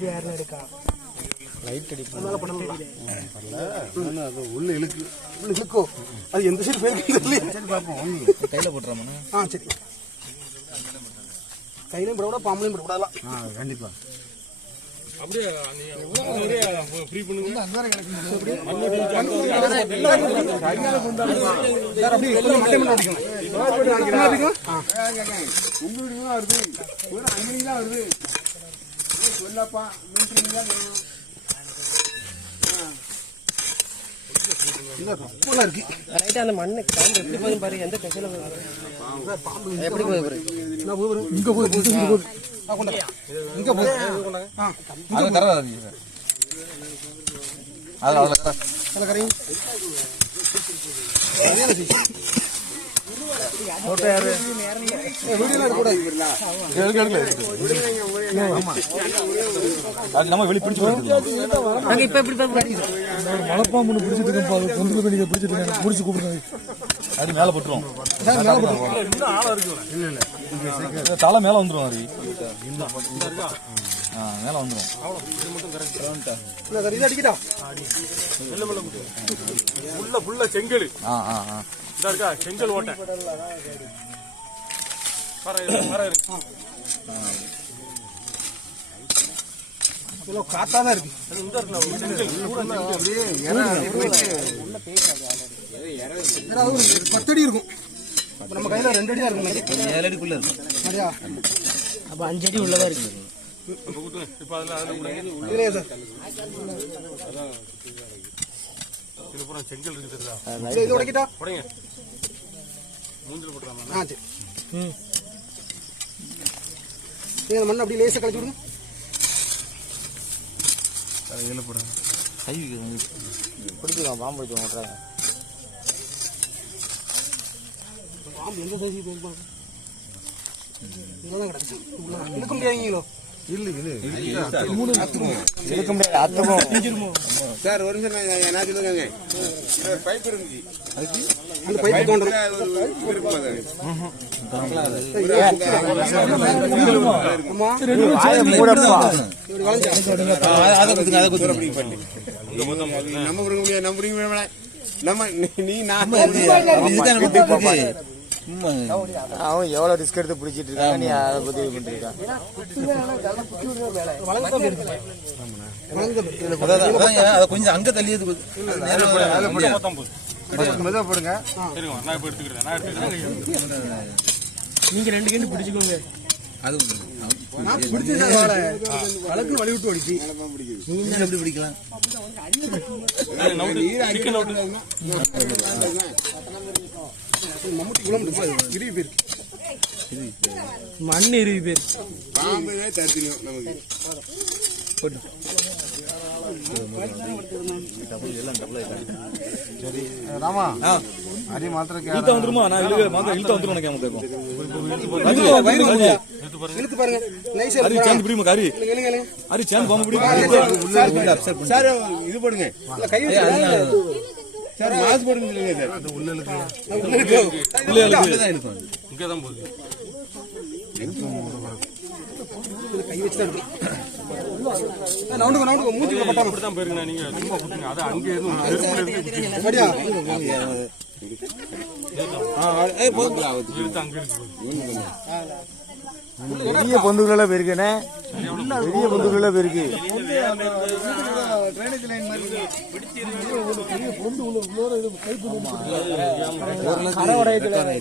இருக்கா லைட் அடிப்போம் அது உள்ள இழுக்கு உள்ள இழுக்கோ. அது எந்த சைடு போயிருக்கு தெரியல. சரி பார்ப்போம். கையில் போட்டுறாமண்ணா ஆ சரி. கையிலையும் போடக்கூடாது பாம்பளையும் போடக்கூடாதா ஆ கண்டிப்பா. சார் அப்படியே மட்டை அடிக்கணும் ரொம்பலாம் இருக்கு. ரைட்டா அந்த மண்ணு காம்பு எப்படி போகுது பாரு எந்த திசையில போகுது? எப்படி போகுது. பாரு? என்ன போகுது இங்க போகுது இங்க கொண்டா இங்க போகுது. ஆ அது தரவாது அது அதில் கரை அதுல கரையும் அது நம்ம வெளியே பிடிச்சி நாங்க இப்ப எப்படி மலைப்பாம்பு பிடிச்சிட்டு அது நீங்க பிடிச்சிட்டு இருக்கேன் முடிச்சு கூப்பிடுங்க. அது மேலே போட்டுருவோம். மேல போட்டு தலை மேலே வந்துடும் அது மேலே வந்துடும் இல்ல சார் இது அடிக்கிட்டா? ஃபுல்ல ஃபுல்ல செங்கல். ஆ ஆ ஆ. இதா இருக்கா? செங்கல் ஓட்டை. வர இரு, வர. இரு. இவ்வளோ காத்தா தான் இருக்கு. ஏன்னா அது ஒரு பத்து அடி இருக்கும். அப்ப நம்ம கையில ரெண்டு அடி தான் இருக்கும். ஏழு அடிக்குள்ளே இருக்கும். அப்ப அஞ்சு அடி உள்ளதா இருக்கு. இப்போ குத்துங்க. இப்ப அதுல இது பூரா? செங்கல் இருக்கு இது உடைக்கிட்டா உடைங்க மூஞ்சில் போட்டுறாம ஆ சரி மண்ணை அப்படியே லேசாக கழிச்சு விடுங்க கை பிடிச்சிக்கலாம் பாம்பு பிடிச்சிக்கலாம் ஓட்டுறாங்க பாம்பு எந்த சைஸுக்கு போயிருப்பாங்க இதெல்லாம் கிடக்கு உள்ள இழுக்க முடியாதீங்களோ சார். ஒரு நிமிஷம் நான் என்ன சொல்லுங்க. பைப் இருந்துச்சு. அந்த குத்துங்க அது நம்ம நம்ம நீ நான் அவன் எவ்வளவு ரிஸ்க் எடுத்து பிடிச்சிட்டு இருக்காங்க நீ அதை பத்தி இது அதான் அதை கொஞ்சம் அங்க தள்ளியது மெதுவா போடுங்க. சரிங்க நான் இப்ப எடுத்துக்கிறேன் நான் எடுத்துக்கிறேன். நீங்க ரெண்டு கேண்டு பிடிச்சிக்கோங்க. அது. வழக்கு வழி விட்டு ஓடிச்சு. நீங்க எப்படி பிடிக்கலாம் இருக்கு மண் இருக்கு பேர் ராமா அடி மாத்திரம் இழுத்த வந்துருமா? நான் இழுக்க மாங்க இழுத்த வந்துரும் எனக்கு நமக்கு இழுத்து பாருங்க. நைஸா அரி பிடிமா இழுங்க, இழுங்க. அரி சேர்ந்து பாம்பு பிடிக்கும் சார் இது போடுங்க. கை சார் மாசு போடுங்க சார். உள்ள இருக்கு. இங்கே தான் போகுது கை வச்சு தான் நவுண்டுங்க, நவுண்டுங்க, தான் போயிருங்க நீங்க சும்மா அது அங்கே எதுவும் இருக்கு அங்கே இருக்கு பெரிய பொந்துக்குள்ள போயிருக்கேனே பெரிய பொந்துக்குள்ள போயிருக்கு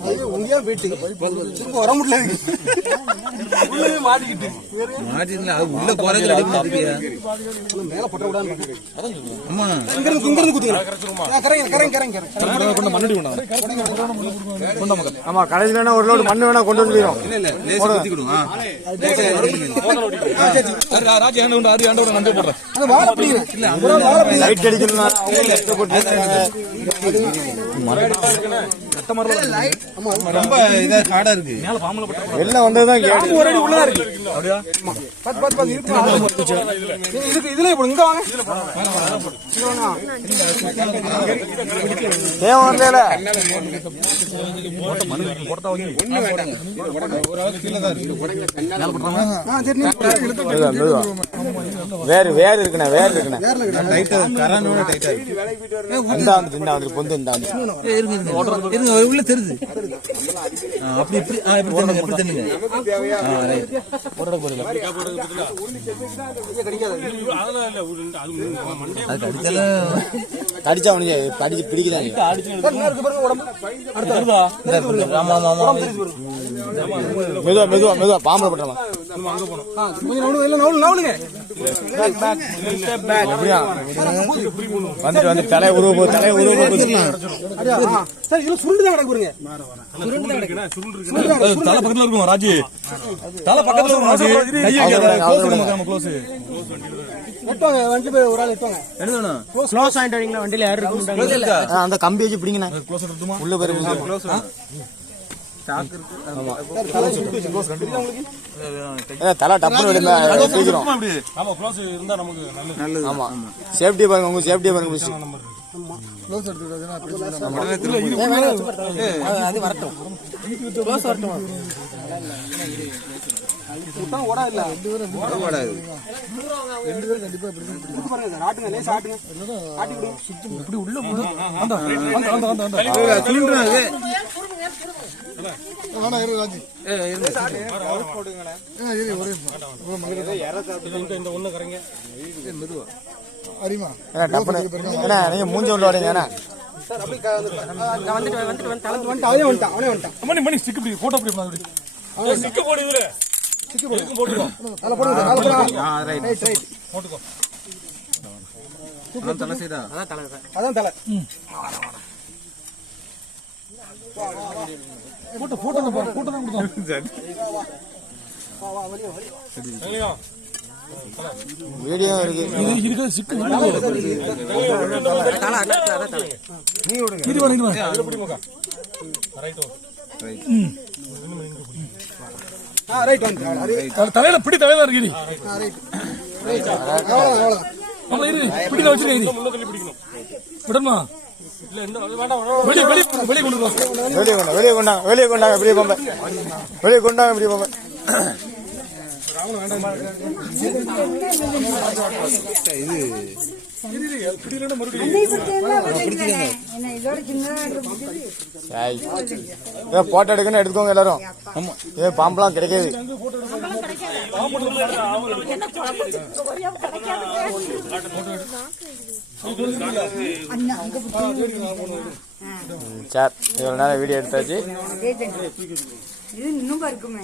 ஐயோ, உண்மையா போயிட்டு. திரும்ப வர முடியல இதுக்கு. உள்ளவே மாட்டிக்கிட்டு. மாட்டிங்களா அது உள்ள போறதுல அடிக்கிறதுக்கு ஆனா மேல பட்டக்கூடாதுன்னு பாக்குறேன். அம்மா இங்க இருந்து, இங்க இருந்து குத்துங்க. ஆ, கரைங்க, கரைங்க, கரைங்க, கரைங்க. கொண்டு மண்ணடி கொண்டாங்க ஆமா கடைசியில வேணா ஒரு லோடு மண்ணு வேணா கொண்டு வந்து போயிடும் இல்ல இல்ல லேசா குத்திக்கிடும் ஆ ராஜா ஹேண்ட் உண்டு ஆறு ஹேண்ட் உண்டு நன்றி போடுறேன் அது வாழை பிடிங்க. லைட் கஷ்டப்பட்டு ரொம்ப இதா காடா இருக்கு. வெளில வந்ததுதான் கேடு. ஒரு அடி உள்ளதா இருக்கு. அப்படியா பத்து பத்து பத்து இருக்கு இதுக்கு இதுல போடுங்க இங்க வாங்க. ஏன் வரல வேறு வேறு இருக்குண்ணே வேறு இருக்குண்ணே. இந்த வந்து இந்த வந்து பொந்து இந்த வந்து. இருங்க உள்ள தெரியுது. அப்படி இப்படி இப்படி தண்ணுங்க தண்ணுங்க கடிச்சா மெதுவா மெதுவா மெதுவா பாம்பு எப்படியா வந்துட்டு வந்து தலை உருவ போகுது தலை உருவ போகுது அது தலை பக்கத்துல இருக்கும் ராஜி. தலை பக்கத்துல இருக்கும் ராஜி. க்ளோஸ் அந்த கம்பி வச்சு எடுத்துமா உள்ள தலை டப்புனு விடுங்க. சீக்கிரம் அப்படி ஆமா க்ளோஸ் இருந்தா நமக்கு நல்லது. ஆமா. சேஃப்டி பாருங்க உங்க சேஃப்டியா பாருங்க அது வரட்டும். க்ளோஸ் வரட்டும் இப்படி உள்ள போடு அந்த அந்த அந்த அந்த அந்த ஏன்னா டப்புனு. ஏன்னா நீங்க மூஞ்சி உள்ள வரீங்க ஏன்னா வந்துட்டு வந்துட்டு வந்துட்டு மணி மணி ஸ்டிக் இப்படி போட்டோ அப்படி அப்படி ஸ்டிக் போடு இதுல ஸ்டிக் போடு. போட்டுக்கோ. போட்டுக்கோ தலை செய்தா? போட்டோ போட்டோ தான் பாரு போட்டோ தான் கொடுத்தோம். இல்லையா வீடியோ இருக்கு இது இதுக்கு சிக்கு. தலை அண்ணா அதான் தலை. இது வரைக்கும் தலை- தலையில பிடி தலையில இருக்கு நம்ம இரு பிடில வச்சிருக்க விடணுமா? வெளியே வெளியே வெளியே கொண்டு வா. வெளியே கொண்டா வெளியே கொண்டாங்க வெளியே கொண்டாங்க வெளியே கொண்டாங்க இப்படியே போம்ப போட்டோ எடுக்கணும் எடுத்துக்கோங்க எல்லாரும் ஏ பாம்பெல்லாம் கிடைக்காது சார் இவ்வளோ நேரம் வீடியோ எடுத்தாச்சு இது இன்னும் இருக்குமே